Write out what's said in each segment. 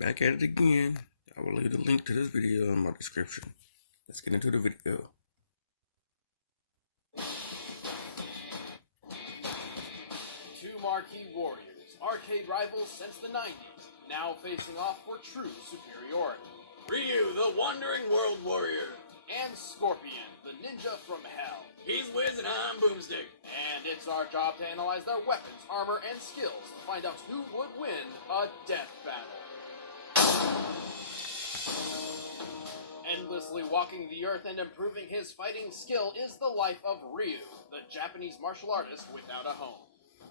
We're back at it again. I will leave the link to this video in my description. Let's get into the video. Two marquee warriors, arcade rivals since the 90s, now facing off for true superiority. Ryu, the Wandering World Warrior. And Scorpion, the ninja from hell. He's Wiz and I'm Boomstick. And it's our job to analyze their weapons, armor, and skills to find out who would win a death battle. Endlessly walking the earth and improving his fighting skill is the life of Ryu, the Japanese martial artist without a home.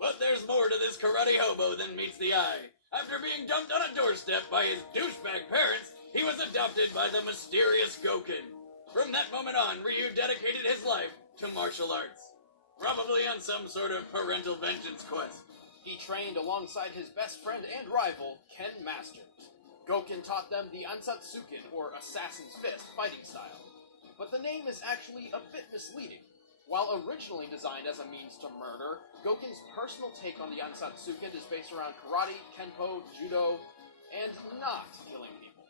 But there's more to this karate hobo than meets the eye. After being dumped on a doorstep by his douchebag parents, he was adopted by the mysterious Goken. From that moment on, Ryu dedicated his life to martial arts. Probably on some sort of parental vengeance quest. He trained alongside his best friend and rival, Ken Masters. Goken taught them the Ansatsuken, or Assassin's Fist, fighting style. But the name is actually a bit misleading. While originally designed as a means to murder, Goken's personal take on the Ansatsuken is based around karate, kenpo, judo, and not killing people.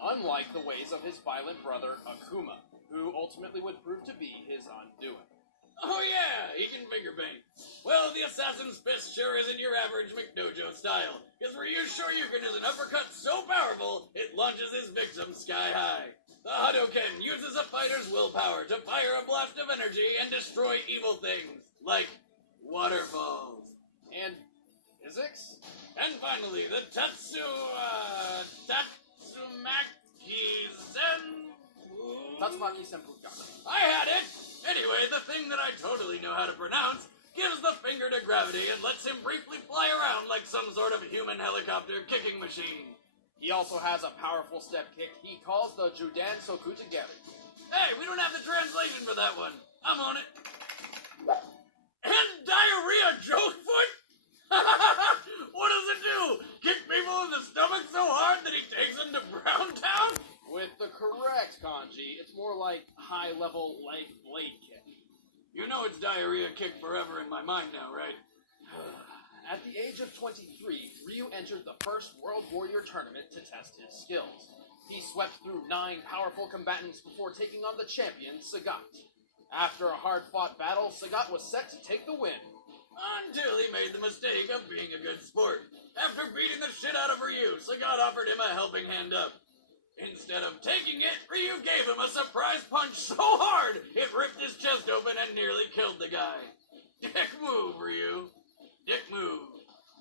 Unlike the ways of his violent brother, Akuma, who ultimately would prove to be his undoing. Oh yeah, he can finger paint. Well, the Assassin's Fist sure isn't your average McDojo style, because Ryu's Shoryuken is an uppercut so powerful, it launches his victim sky high. The Hadouken uses a fighter's willpower to fire a blast of energy and destroy evil things, like waterfalls. And physics? And finally, the Tatsumaki Senpukaki. I had it! Anyway, the thing that I totally know how to pronounce gives the finger to gravity and lets him briefly fly around like some sort of human helicopter kicking machine. He also has a powerful step kick he calls the Judan Sokutageri. Hey, we don't have the translation for that one. I'm on it. And diarrhea joke foot? What does it do? Kick people in the stomach so hard that he takes them to Browntown? With the correct kanji, it's more like high-level leg blade kick. You know it's diarrhea kick forever in my mind now, right? At the age of 23, Ryu entered the first World Warrior tournament to test his skills. He swept through 9 powerful combatants before taking on the champion, Sagat. After a hard-fought battle, Sagat was set to take the win. Until he made the mistake of being a good sport. After beating the shit out of Ryu, Sagat offered him a helping hand up. Instead of taking it, Ryu gave him a surprise punch so hard, it ripped his chest open and nearly killed the guy. Dick move, Ryu. Dick move.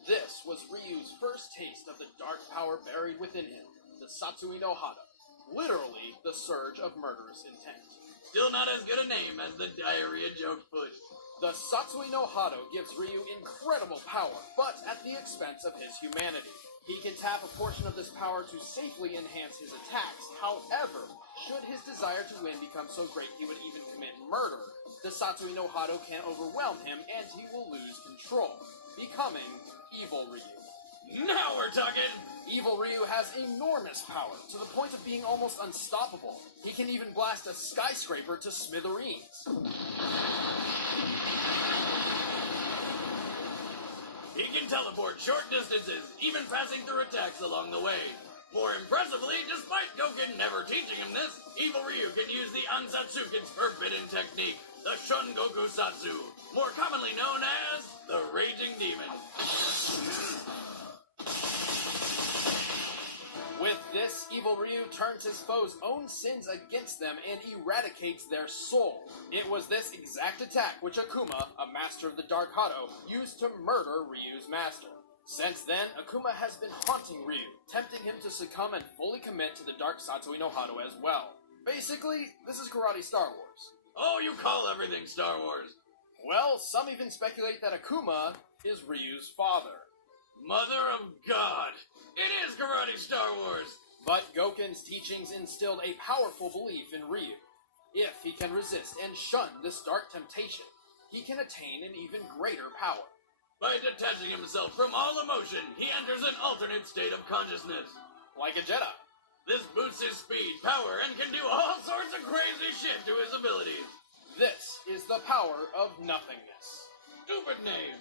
This was Ryu's first taste of the dark power buried within him, the Satsui no Hada, literally the surge of murderous intent. Still not as good a name as the diarrhea joke foot. The Satsui no Hado gives Ryu incredible power, but at the expense of his humanity. He can tap a portion of this power to safely enhance his attacks. However, should his desire to win become so great he would even commit murder, the Satsui no Hado can overwhelm him and he will lose control, becoming Evil Ryu. Now we're talking! Evil Ryu has enormous power, to the point of being almost unstoppable. He can even blast a skyscraper to smithereens. He can teleport short distances, even passing through attacks along the way. More impressively, despite Goken never teaching him this, Evil Ryu can use the Ansatsuken's forbidden technique, the Shungoku Satsu, more commonly known as the Raging Demon. With this, Evil Ryu turns his foes' own sins against them and eradicates their soul. It was this exact attack which Akuma, a master of the Dark Hado, used to murder Ryu's master. Since then, Akuma has been haunting Ryu, tempting him to succumb and fully commit to the Dark Satsui no Hado as well. Basically, this is karate Star Wars. Oh, you call everything Star Wars. Well, some even speculate that Akuma is Ryu's father. Mother of God! It is karate Star Wars! But Goken's teachings instilled a powerful belief in Ryu. If he can resist and shun this dark temptation, he can attain an even greater power. By detaching himself from all emotion, he enters an alternate state of consciousness. Like a Jedi. This boosts his speed, power, and can do all sorts of crazy shit to his abilities. This is the power of nothingness. Stupid name.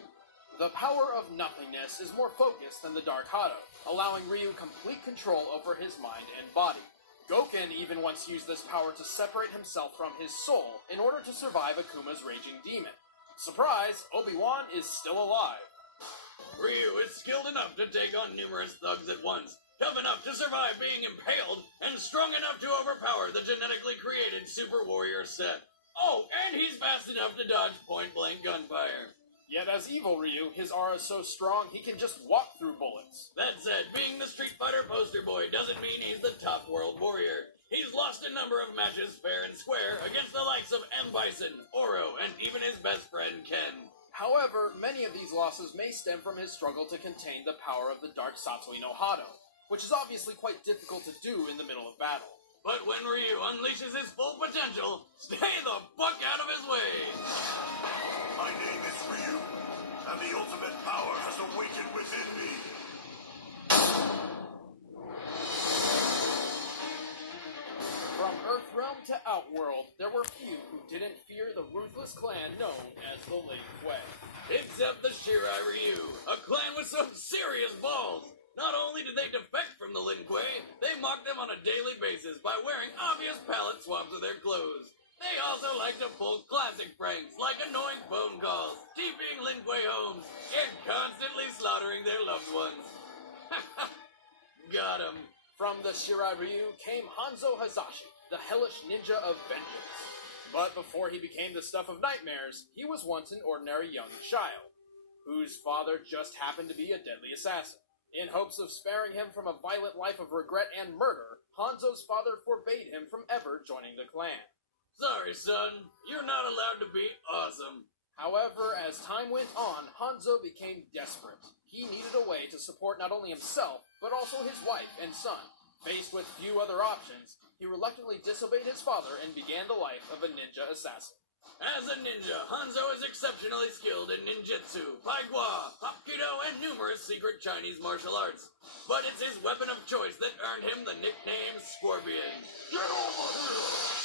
The power of nothingness is more focused than the Dark Hado, allowing Ryu complete control over his mind and body. Goken even once used this power to separate himself from his soul in order to survive Akuma's raging demon. Surprise, Obi-Wan is still alive. Ryu is skilled enough to take on numerous thugs at once, tough enough to survive being impaled, and strong enough to overpower the genetically created Super Warrior Seth. Oh, and he's fast enough to dodge point-blank gunfire. Yet as evil Ryu, his aura is so strong he can just walk through bullets. That said, being the Street Fighter poster boy doesn't mean he's the top world warrior. He's lost a number of matches fair and square against the likes of M. Bison, Oro, and even his best friend Ken. However, many of these losses may stem from his struggle to contain the power of the Dark Satsui no Hado, which is obviously quite difficult to do in the middle of battle. But when Ryu unleashes his full potential, stay the fuck out of his way! My name is Ryu, and the ultimate power has awakened within me. From Earthrealm to Outworld, there were few who didn't fear the ruthless clan known as the Lin Kuei. Except the Shirai Ryu, a clan with some serious balls. Not only did they defect from the Lin Kuei, they mocked them on a daily basis by wearing obvious palette swaps of their clothes. They also like to pull classic pranks like annoying phone calls, TPing Lin Kuei homes, and constantly slaughtering their loved ones. Got 'em. From the Shirai Ryu came Hanzo Hazashi, the hellish ninja of vengeance. But before he became the stuff of nightmares, he was once an ordinary young child, whose father just happened to be a deadly assassin. In hopes of sparing him from a violent life of regret and murder, Hanzo's father forbade him from ever joining the clan. Sorry, son. You're not allowed to be awesome. However, as time went on, Hanzo became desperate. He needed a way to support not only himself, but also his wife and son. Faced with few other options, he reluctantly disobeyed his father and began the life of a ninja assassin. As a ninja, Hanzo is exceptionally skilled in ninjutsu, paigua, hapkido, and numerous secret Chinese martial arts. But it's his weapon of choice that earned him the nickname Scorpion. Get over here!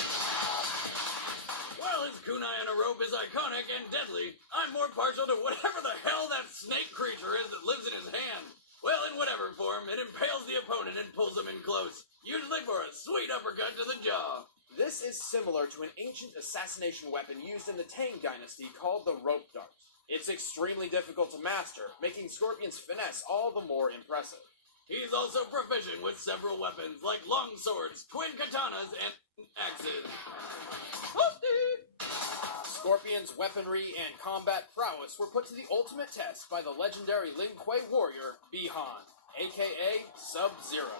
While his kunai on a rope is iconic and deadly, I'm more partial to whatever the hell that snake creature is that lives in his hand. Well, in whatever form, it impales the opponent and pulls them in close, usually for a sweet uppercut to the jaw. This is similar to an ancient assassination weapon used in the Tang Dynasty called the rope dart. It's extremely difficult to master, making Scorpion's finesse all the more impressive. He's also proficient with several weapons like long swords, twin katanas, and axes. Scorpion's weaponry and combat prowess were put to the ultimate test by the legendary Lin Kuei warrior, Bi-Han, aka Sub-Zero.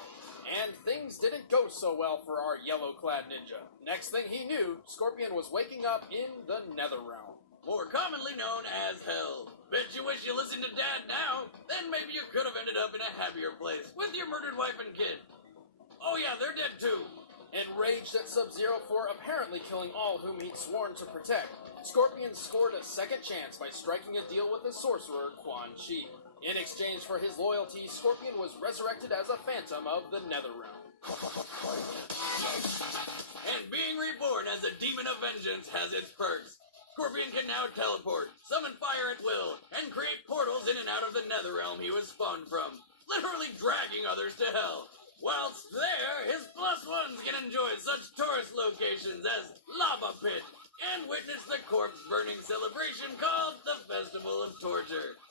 And things didn't go so well for our yellow-clad ninja. Next thing he knew, Scorpion was waking up in the Netherrealm. More commonly known as Hell. Bet you wish you listened to Dad now. Then maybe you could have ended up in a happier place with your murdered wife and kid. Oh yeah, they're dead too. Enraged at Sub-Zero for apparently killing all whom he'd sworn to protect, Scorpion scored a second chance by striking a deal with the sorcerer Quan Chi. In exchange for his loyalty, Scorpion was resurrected as a phantom of the Netherrealm. And being reborn as a demon of vengeance has its perks. Scorpion can now teleport, summon fire at will, and create portals in and out of the Netherrealm he was spawned from, literally dragging others to hell. Whilst there, his plus ones can enjoy such tourist locations as Lava Pit, and witness the corpse-burning celebration called the Festival of Torture.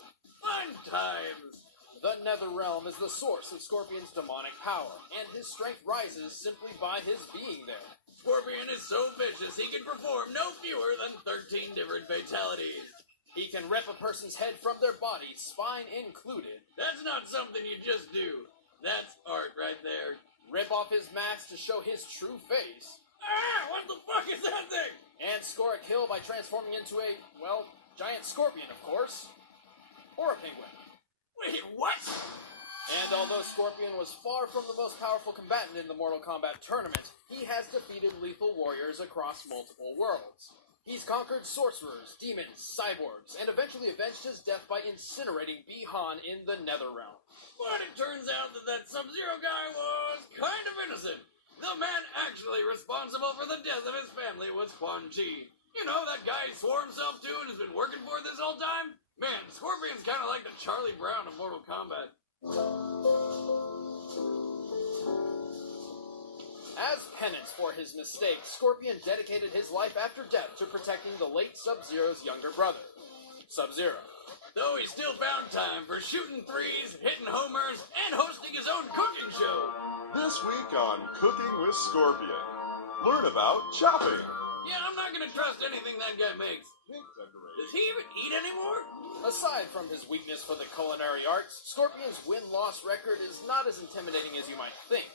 Fun times! The Netherrealm is the source of Scorpion's demonic power, and his strength rises simply by his being there. Scorpion is so vicious he can perform no fewer than 13 different fatalities. He can rip a person's head from their body, spine included. That's not something you just do. That's art right there. Rip off his mask to show his true face. Ah! What the fuck is that thing? And score a kill by transforming into a, well, giant scorpion, of course. Or a penguin. Wait, what? And although Scorpion was far from the most powerful combatant in the Mortal Kombat tournament, he has defeated lethal warriors across multiple worlds. He's conquered sorcerers, demons, cyborgs, and eventually avenged his death by incinerating Bi-Han in the Netherrealm. But it turns out that Sub-Zero guy was kind of innocent. The man actually responsible for the death of his family was Quan Chi. You know, that guy he swore himself to and has been working for this whole time? Man, Scorpion's kind of like the Charlie Brown of Mortal Kombat. As penance for his mistake, Scorpion dedicated his life after death to protecting the late Sub-Zero's younger brother, Sub-Zero. Though he still found time for shooting threes, hitting homers, and hosting his own cooking show. This week on Cooking with Scorpion, learn about chopping. Yeah, I'm not gonna trust anything that guy makes. Does he even eat anymore? Aside from his weakness for the culinary arts, Scorpion's win-loss record is not as intimidating as you might think.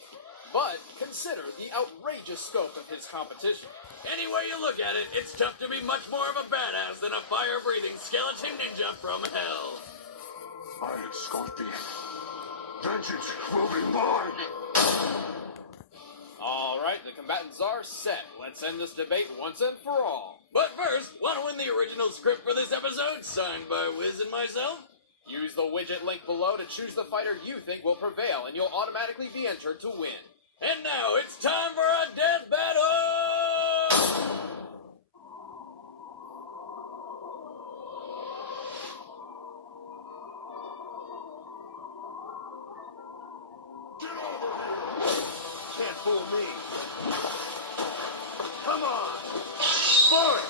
But consider the outrageous scope of his competition. Any way you look at it, it's tough to be much more of a badass than a fire-breathing skeleton ninja from hell. I am Scorpion. Vengeance will be mine. Alright, the combatants are set. Let's end this debate once and for all. But first, want to win the original script for this episode, signed by Wiz and myself? Use the widget link below to choose the fighter you think will prevail, and you'll automatically be entered to win. And now it's time for a death battle! Get over here. Can't fool me. Come on. For it.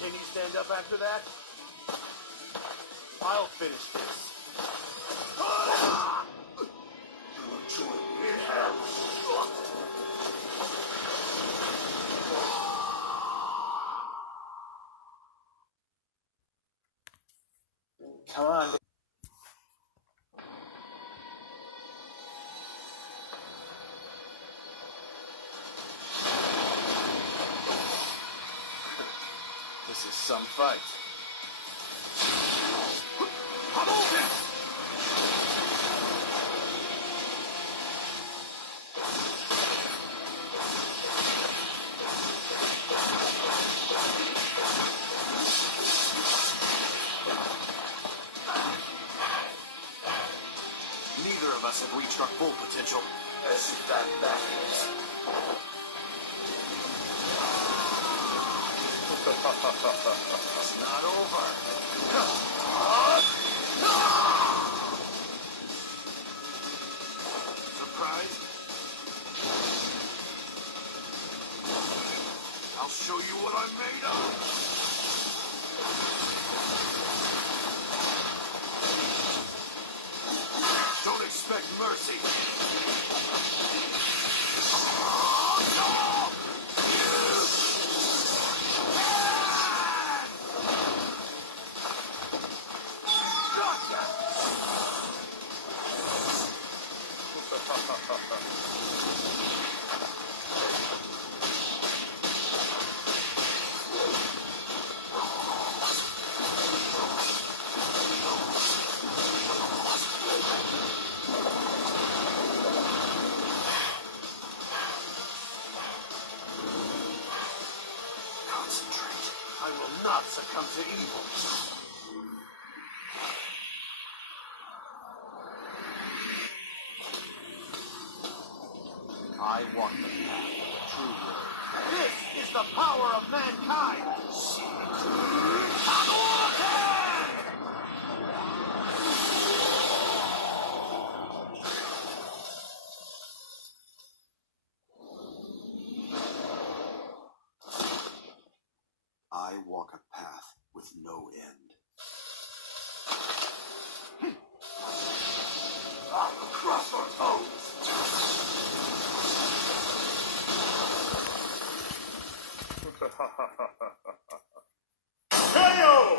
Can you stand up after that? I'll finish this. You'll join me in hell. Come on. This is some fight. Neither of us have reached our full potential. Isn't that It's not over. Surprised? I'll show you what I'm made of. Don't expect mercy. Concentrate. I will not succumb to evil. I walk the path of the true Lord. This is the power of mankind! I walk a path with no end. I will cross our foes! KO!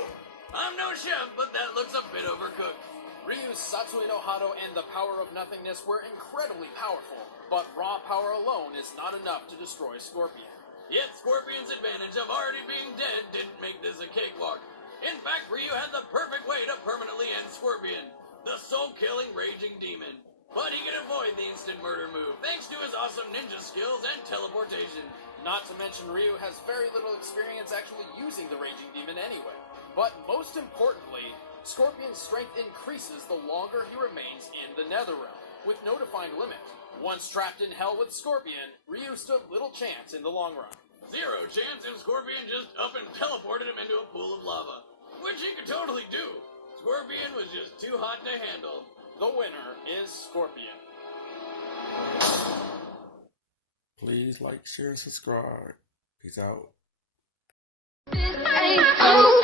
I'm no chef, but that looks a bit overcooked. Ryu's Satsui no Hado and the Power of Nothingness were incredibly powerful, but raw power alone is not enough to destroy Scorpion. Yet Scorpion's advantage of already being dead didn't make this a cakewalk. In fact, Ryu had the perfect way to permanently end Scorpion, the soul-killing raging demon. But he can avoid the instant murder move thanks to his awesome ninja skills and teleportation. Not to mention Ryu has very little experience actually using the Raging Demon anyway. But most importantly, Scorpion's strength increases the longer he remains in the Netherrealm, with no defined limit. Once trapped in hell with Scorpion, Ryu stood little chance in the long run. Zero chance if Scorpion just up and teleported him into a pool of lava, which he could totally do. Scorpion was just too hot to handle. The winner is Scorpion. Please like, share, and subscribe. Peace out. This ain't